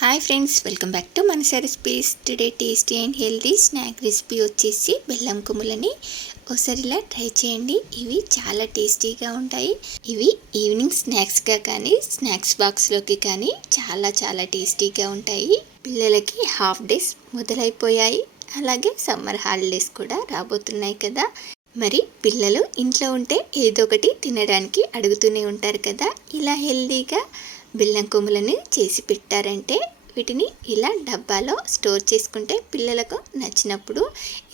Hi friends, welcome back to Manasa recipes. Today tasty and healthy snack recipe వచ్చేసి బెల్లం కొమ్ములని ఒకసారి ఇలా try చేయండి. ఇవి చాలా టేస్టీగా ఉంటాయి. ఇవి ఈవినింగ్ స్నాక్స్గా కానీ స్నాక్స్ బాక్స్లోకి కానీ చాలా టేస్టీగా ఉంటాయి. పిల్లలకి హాఫ్ డేస్ మొదలైపోయాయి, అలాగే సమ్మర్ హాలిడేస్ కూడా రాబోతున్నాయి కదా. మరి పిల్లలు ఇంట్లో ఉంటే ఏదో ఒకటి తినడానికి అడుగుతూనే ఉంటారు కదా. ఇలా హెల్తీగా బెల్లం కొమ్ములను చేసి పెట్టారంటే వీటిని ఇలా డబ్బాలో స్టోర్ చేసుకుంటే పిల్లలకు నచ్చినప్పుడు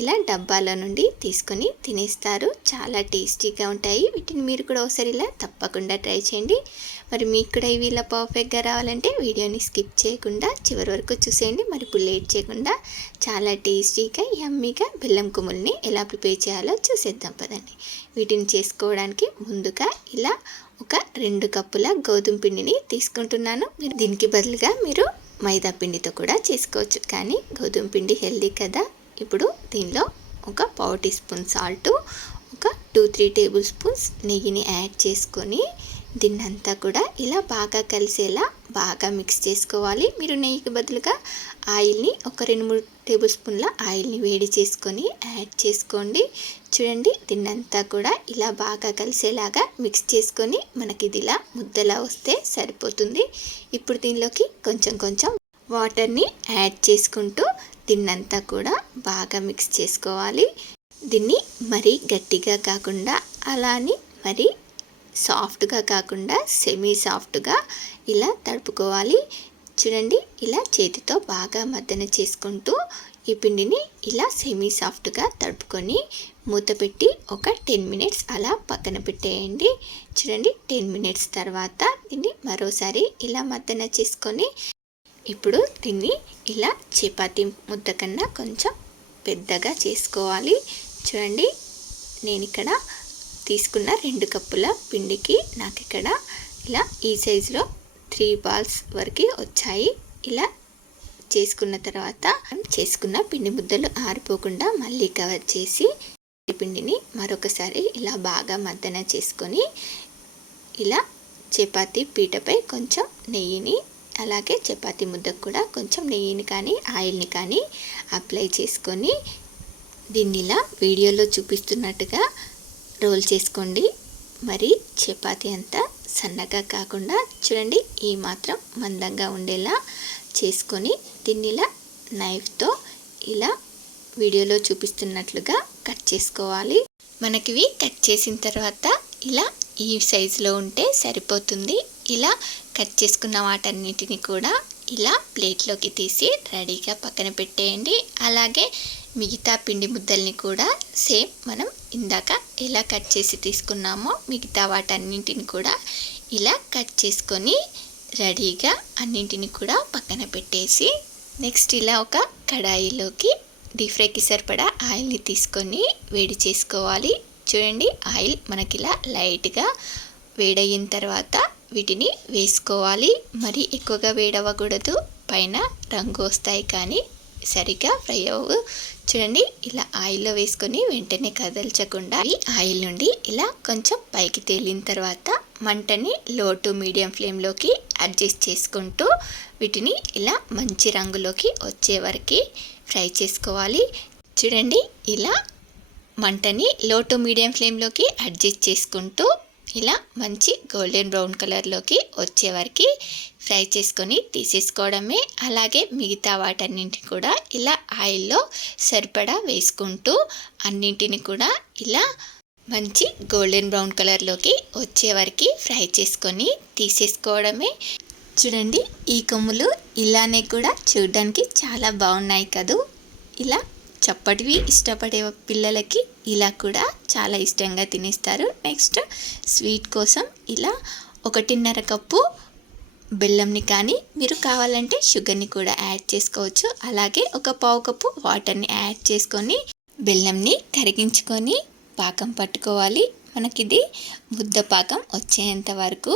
ఇలా డబ్బాలో నుండి తీసుకొని తినేస్తారు. చాలా టేస్టీగా ఉంటాయి. వీటిని మీరు కూడా ఒకసారి ఇలా తప్పకుండా ట్రై చేయండి. మరి మీకు కూడా ఇవి ఇలా పర్ఫెక్ట్గా రావాలంటే వీడియోని స్కిప్ చేయకుండా చివరి వరకు చూసేయండి. మరి ఇప్పుడు లేట్ చేయకుండా చాలా టేస్టీగా యమ్మీగా బెల్లం కొమ్ముల్ని ఎలా ప్రిపేర్ చేయాలో చూసేద్దాం పదండి. వీటిని చేసుకోవడానికి ముందుగా ఇలా ఒక 2 కప్పుల గోధుమ పిండిని తీసుకుంటున్నాను. మీరు దీనికి బదులుగా మీరు మైదా పిండితో కూడా చేసుకోవచ్చు, కానీ గోధుమ పిండి హెల్దీ కదా. ఇప్పుడు దీనిలో ఒక 1/4 టీ స్పూన్ సాల్ట్, ఒక 2-3 టేబుల్ స్పూన్స్ నెయ్యిని యాడ్ చేసుకొని దీన్నంతా కూడా ఇలా బాగా కలిసేలా బాగా మిక్స్ చేసుకోవాలి. మీరు నెయ్యికి బదులుగా ఆయిల్ని ఒక 2-3 టేబుల్ స్పూన్ల ఆయిల్ని వేడి చేసుకొని యాడ్ చేసుకోండి. చూడండి, దీన్నంతా కూడా ఇలా బాగా కలిసేలాగా మిక్స్ చేసుకొని మనకి ఇది ఇలా ముద్దలా వస్తే సరిపోతుంది. ఇప్పుడు దీనిలోకి కొంచెం వాటర్ని యాడ్ చేసుకుంటూ దీన్నంతా కూడా బాగా మిక్స్ చేసుకోవాలి. దీన్ని మరీ గట్టిగా కాకుండా అలానే మరీ సాఫ్ట్గా కాకుండా సెమీ సాఫ్ట్గా ఇలా తడుపుకోవాలి. చూడండి, ఇలా చేతితో బాగా మద్దన చేసుకుంటూ ఈ పిండిని ఇలా సెమీ సాఫ్ట్గా తడుపుకొని మూత పెట్టి ఒక 10 మినిట్స్ అలా పక్కన పెట్టేయండి. చూడండి, 10 మినిట్స్ తర్వాత దీన్ని మరోసారి ఇలా మద్దన చేసుకొని ఇప్పుడు దీన్ని ఇలా చపాతీ ముద్ద కన్నా కొంచెం పెద్దగా చేసుకోవాలి. చూడండి, నేను ఇక్కడ తీసుకున్న 2 కప్పుల పిండికి నాకు ఇక్కడ ఇలా ఈ సైజులో 3 బాల్స్ వరకు వచ్చాయి. ఇలా చేసుకున్న తర్వాత చేసుకున్న పిండి ముద్దలు ఆరిపోకుండా మళ్ళీ కవర్ చేసి ఈ పిండిని మరొకసారి ఇలా బాగా మద్దన చేసుకొని ఇలా చపాతీ పీటపై కొంచెం నెయ్యిని అలాగే చపాతీ ముద్దకు కూడా కొంచెం నెయ్యిని కానీ ఆయిల్ని కానీ అప్లై చేసుకొని దీన్ని ఇలా వీడియోలో చూపిస్తున్నట్టుగా రోల్ చేసుకోండి. మరి చపాతీ అంతా సన్నగా కాకుండా చూడండి ఈ మాత్రం మందంగా ఉండేలా చేసుకొని దీన్ని ఇలా నైఫ్తో ఇలా వీడియోలో చూపిస్తున్నట్లుగా కట్ చేసుకోవాలి. మనకివి కట్ చేసిన తర్వాత ఇలా ఈ సైజులో ఉంటే సరిపోతుంది. ఇలా కట్ చేసుకున్న వాటన్నిటిని కూడా ఇలా ప్లేట్లోకి తీసి రెడీగా పక్కన పెట్టేయండి. అలాగే మిగతా పిండి ముద్దల్ని కూడా సేమ్ మనం ఇందాక ఎలా కట్ చేసి తీసుకున్నామో మిగతా వాటన్నింటిని కూడా ఇలా కట్ చేసుకొని రెడీగా అన్నింటిని కూడా పక్కన పెట్టేసి నెక్స్ట్ ఇలా ఒక కడాయిలోకి డీప్ ఫ్రైకి సరిపడా ఆయిల్ని తీసుకొని వేడి చేసుకోవాలి. చూడండి, ఆయిల్ మనకి ఇలా లైట్గా వేడయిన తర్వాత వీటిని వేసుకోవాలి. మరి ఎక్కువగా వేడవ్వకూడదు, పైన రంగు వస్తాయి కానీ సరిగ్గా ఫ్రై అవ్వవు. చూడండి, ఇలా ఆయిల్లో వేసుకొని వెంటనే కదల్చకుండా ఈ ఆయిల్ నుండి ఇలా కొంచెం పైకి తేలిన తర్వాత మంటని లో టు మీడియం ఫ్లేమ్లోకి అడ్జస్ట్ చేసుకుంటూ వీటిని ఇలా మంచి రంగులోకి వచ్చే వరకు ఫ్రై చేసుకోవాలి. చూడండి, ఇలా మంటని లో టు మీడియం ఫ్లేమ్లోకి అడ్జస్ట్ చేసుకుంటూ ఇలా మంచి గోల్డెన్ బ్రౌన్ కలర్లోకి వచ్చే వరకు ఫ్రై చేసుకొని తీసేసుకోవడమే. అలాగే మిగతా వాటన్నింటిని కూడా ఇలా ఆయిల్లో సరిపడా వేసుకుంటూ అన్నింటిని కూడా ఇలా మంచి గోల్డెన్ బ్రౌన్ కలర్లోకి వచ్చే వరకు ఫ్రై చేసుకొని తీసేసుకోవడమే. చూడండి, ఈ కొమ్ములు ఇలానే కూడా చూడడానికి చాలా బాగున్నాయి కదూ. ఇలా చప్పటివి ఇష్టపడే పిల్లలకి ఇలా కూడా చాలా ఇష్టంగా తినేస్తారు. నెక్స్ట్ స్వీట్ కోసం ఇలా 1.5 కప్పు బెల్లంని కానీ మీరు కావాలంటే షుగర్ని కూడా యాడ్ చేసుకోవచ్చు. అలాగే ఒక 1/2 కప్పు వాటర్ని యాడ్ చేసుకొని బెల్లంని కరిగించుకొని పాకం పట్టుకోవాలి. మనకిది ముద్ద పాకం వచ్చేంత వరకు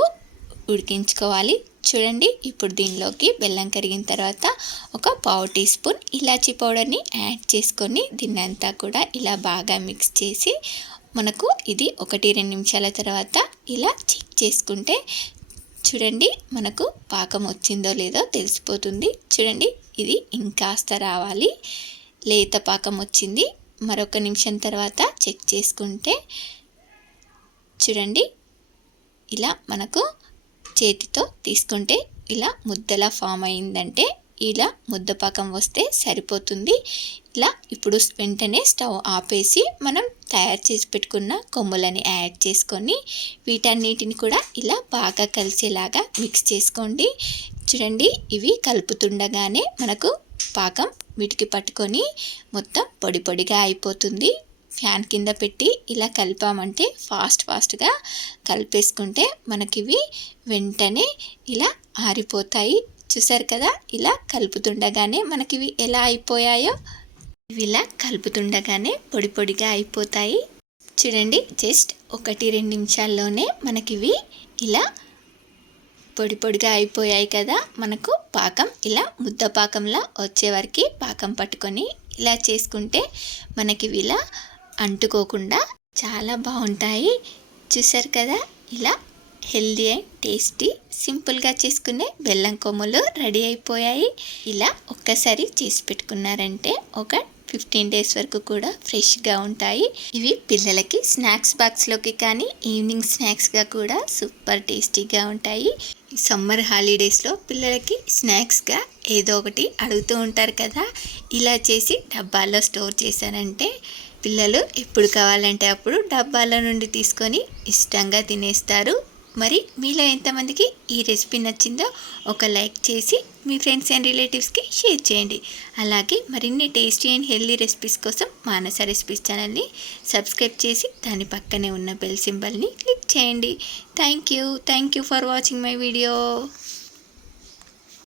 ఉడికించుకోవాలి. చూడండి, ఇప్పుడు దీనిలోకి బెల్లం కరిగిన తర్వాత ఒక 1/2 టీ స్పూన్ ఇలాచీ పౌడర్ని యాడ్ చేసుకొని దీన్నంతా కూడా ఇలా బాగా మిక్స్ చేసి మనకు ఇది 1-2 నిమిషాల తర్వాత ఇలా చెక్ చేసుకుంటే చూడండి మనకు పాకం వచ్చిందో లేదో తెలిసిపోతుంది. చూడండి ఇది ఇంకాస్త రావాలి. లేత పాకం వచ్చింది. మరొక నిమిషం తర్వాత చెక్ చేసుకుంటే చూడండి ఇలా మనకు చేతితో తీసుకుంటే ఇలా ముద్దలా ఫామ్ అయిందంటే ఇలా ముద్దపాకం వస్తే సరిపోతుంది. ఇలా ఇప్పుడు వెంటనే స్టవ్ ఆపేసి మనం తయారు చేసి పెట్టుకున్న కొమ్ములని యాడ్ చేసుకొని వీటన్నిటిని కూడా ఇలా బాగా కలిసేలాగా మిక్స్ చేసుకోండి. చూడండి ఇవి కలుపుతుండగానే మనకు పాకం వీటికి పట్టుకొని మొత్తం పొడి పొడిగా అయిపోతుంది. ఫ్యాన్ కింద పెట్టి ఇలా కలిపామంటే ఫాస్ట్గా కలిపేసుకుంటే మనకివి వెంటనే ఇలా ఆరిపోతాయి. చూసారు కదా ఇలా కలుపుతుండగానే మనకివి ఎలా అయిపోయాయో. ఇవి ఇలా కలుపుతుండగానే పొడి పొడిగా అయిపోతాయి. చూడండి జస్ట్ 1-2 నిమిషాల్లోనే మనకివి ఇలా పొడి పొడిగా అయిపోయాయి కదా. మనకు పాకం ఇలా ముద్ద పాకంలా వచ్చే వరకు పాకం పట్టుకొని ఇలా చేసుకుంటే మనకి ఇలా అంటుకోకుండా చాలా బాగుంటాయి. చూసారు కదా ఇలా హెల్దీ అండ్ టేస్టీ సింపుల్గా చేసుకునే బెల్లం కొమ్ములు రెడీ అయిపోయాయి. ఇలా ఒక్కసారి చేసి పెట్టుకున్నారంటే ఒక 15 డేస్ వరకు కూడా ఫ్రెష్గా ఉంటాయి. ఇవి పిల్లలకి స్నాక్స్ బాక్స్లోకి కానీ ఈవినింగ్ స్నాక్స్గా కూడా సూపర్ టేస్టీగా ఉంటాయి. సమ్మర్ హాలిడేస్లో పిల్లలకి స్నాక్స్గా ఏదో ఒకటి అడుగుతూ ఉంటారు కదా. ఇలా చేసి డబ్బాల్లో స్టోర్ చేశారంటే పిల్లలు ఎప్పుడు కావాలంటే అప్పుడు డబ్బాల నుండి తీసుకొని ఇష్టంగా తినేస్తారు. మరి మీలో ఎంతమందికి ఈ రెసిపీ నచ్చిందో ఒక లైక్ చేసి మీ ఫ్రెండ్స్ అండ్ రిలేటివ్స్కి షేర్ చేయండి. అలాగే మరిన్ని టేస్టీ అండ్ హెల్దీ రెసిపీస్ కోసం మానస రెసిపీస్ ఛానల్ని సబ్స్క్రైబ్ చేసి దాని పక్కనే ఉన్న బెల్ సింబల్ని క్లిక్ చేయండి. Thank you for watching my video.